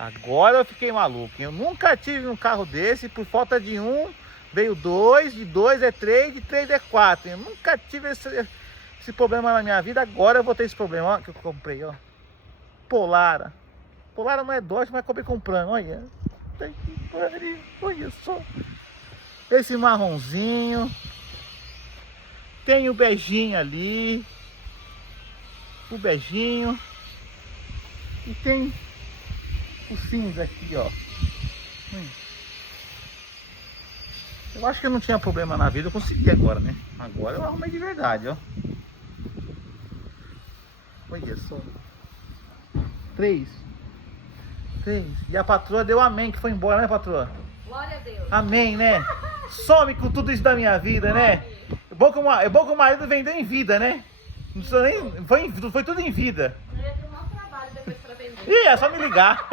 Agora eu fiquei maluco. Eu nunca tive um carro desse. Por falta de um, veio dois. De dois é três, de três é quatro. Eu nunca tive esse problema na minha vida. Agora eu vou ter esse problema. Olha que eu comprei, ó. Polara. Polara não é Dodge, mas acabei comprando. Olha. Olha só. Esse marronzinho. Tem o beijinho ali. O beijinho. E tem o cinza aqui, ó. Eu acho que eu não tinha problema na vida, eu consegui agora, né? Agora eu arrumei de verdade, ó. Olha só. Três. E a patroa deu amém, que foi embora, né, patroa? Glória a Deus. Amém, né? Some com tudo isso da minha vida, né? É bom que o marido vendeu em vida, né? Não precisa nem, foi tudo em vida. Eu ia ter um maior trabalho depois pra vender. Ih, é só me ligar.